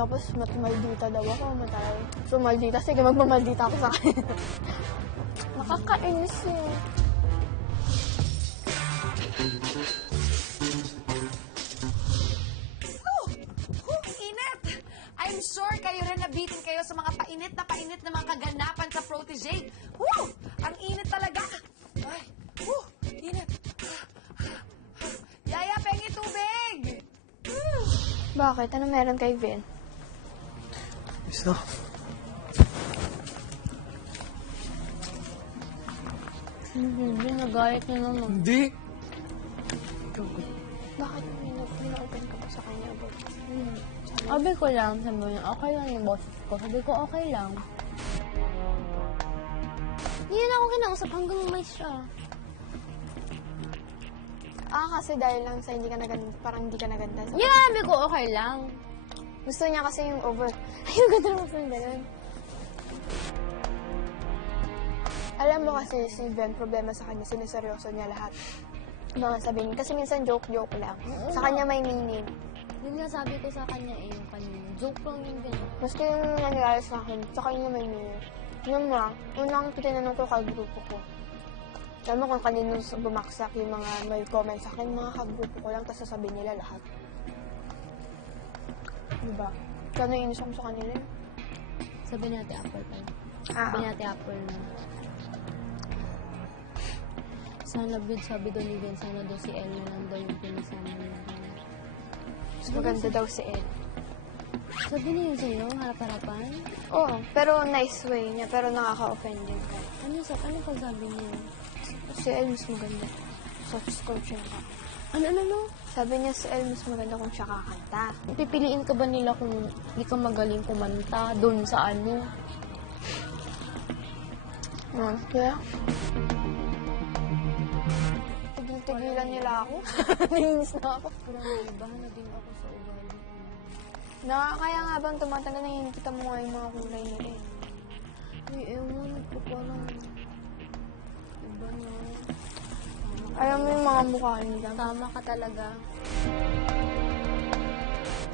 Tapos mat maldita daw ako, matal. So maldita, sige magmamaldita ako sa akin. Nakakainis yun. I'm sure kayo rin nabitin kayo sa mga painit na painit na mga kaganapan sa protege. Whew! Ang init talaga! Ay! Whew! Init! Yaya, pengi tubig! Bakit? Ano meron kay Vin? Isa. Hindi, nagalit na naman. Hindi. Bakit pina-open ka pa sa kanya about? Hmm. Sabi ko lang, sabi niya, okay lang yung boses ko. Sabi ko, okay lang. Hindi na ako kinausap hanggang may siya. Ah, kasi dahil lang sa hindi ka naganda, parang hindi ka naganda. Yeah, sabi ko, okay lang. Gusto niya kasi yung over. Ay, yung ganda naman ng ganun. Alam mo kasi si Ben, problema sa kanya, siniseryoso niya lahat. Mga sabihin, kasi minsan joke-joke lang. Sa kanya may meaning. Yun nga sabi ko sa kanya eh, yung kanina. Joke lang yung ganyan. Maski yung nangyari sa akin, sa kanya may meaning. Yun nga, unang tinanong ko kagrupo ko. Alam mo kung kanino bumaksak yung mga may comment sa akin, mga kagrupo ko lang, tapos sasabihin nila lahat. Diba? Kaya naiinis ako sa kanila. eh. Sabi natin Apple pa. Ah, Sabi natin Apple na. Sana bid, sabi daw ni Ben, sana daw si Elle na lang daw yung pinasama niya. mas maganda daw si Ed. Sabi niya yun sa'yo, harap-harapan? Oo, pero nice way niya, pero nakaka-offend din. Ano sa, ano pag sabi niya? Si El mas maganda. Score siya ka. Ano, ano, ano? Sabi niya si El mas maganda kung siya kakanta. Pipiliin ka ba nila kung hindi ka magaling kumanta doon sa ano? Hmm, kaya? Tigil-tigilan nila ako. Nainis na ako. Naibahan na din ako sa ugali. Na, kaya nga bang tumatanda na yung kita mo nga yung mga kulay nila eh. Uy, ewan, nagpapalang. Iba na. Alam mo yung mga mukha nila. Tama ka talaga.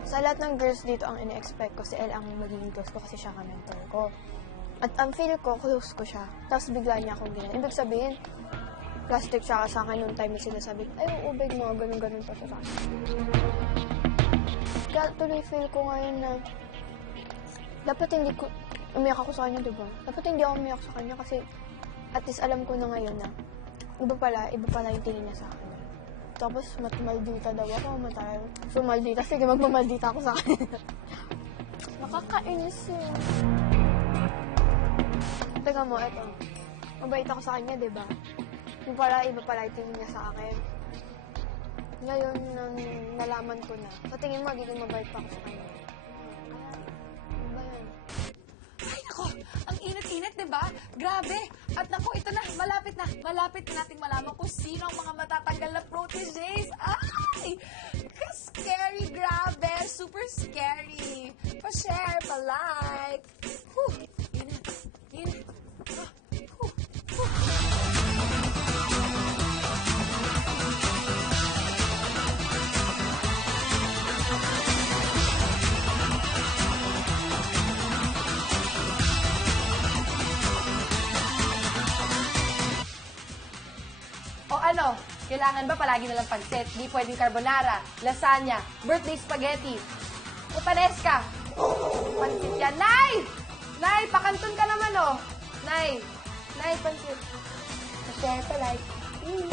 Sa lahat ng girls dito, ang ina-expect ko, si El ang magiging close ko kasi siya ka mentor ko. At ang feel ko, close ko siya. Tapos bigla niya akong ganyan. Ibig sabihin, plastic siya ka sa akin nung time na sinasabi, ay, oo, big mo, ganun-ganun pa siya sa akin. Kaya tuloy feel ko ngayon na dapat hindi ko, umiyak ako sa kanya, di ba? Dapat hindi ako umiyak sa kanya kasi at least alam ko na ngayon na iba pala, iba pala yung tingin niya sa akin. Tapos, mat maldita daw ako, matal. So, maldita. Sige, magmamaldita ako sa akin. Nakakainis yun. Teka mo, eto. Mabait ako sa kanya, di ba? Yung pala, iba pala yung tingin niya sa akin. Ngayon, nalaman ko na, sa tingin mo, magiging mabait pa ako sa kanya. Init-init, di ba? Grabe! At nako, ito na, malapit na. Malapit na nating malaman kung sino ang mga matatanggal na proteges. Ay! Ka-scary, grabe! Super scary! Pa-share, pa-like. Ano, kailangan ba palagi nalang pansit? Di pwedeng carbonara, lasagna, birthday spaghetti. O paneska. Pansit yan. Nay! Nay, pakanton ka naman oh. Nay, Nay, pansit. Pa-share, pa-like. Mm.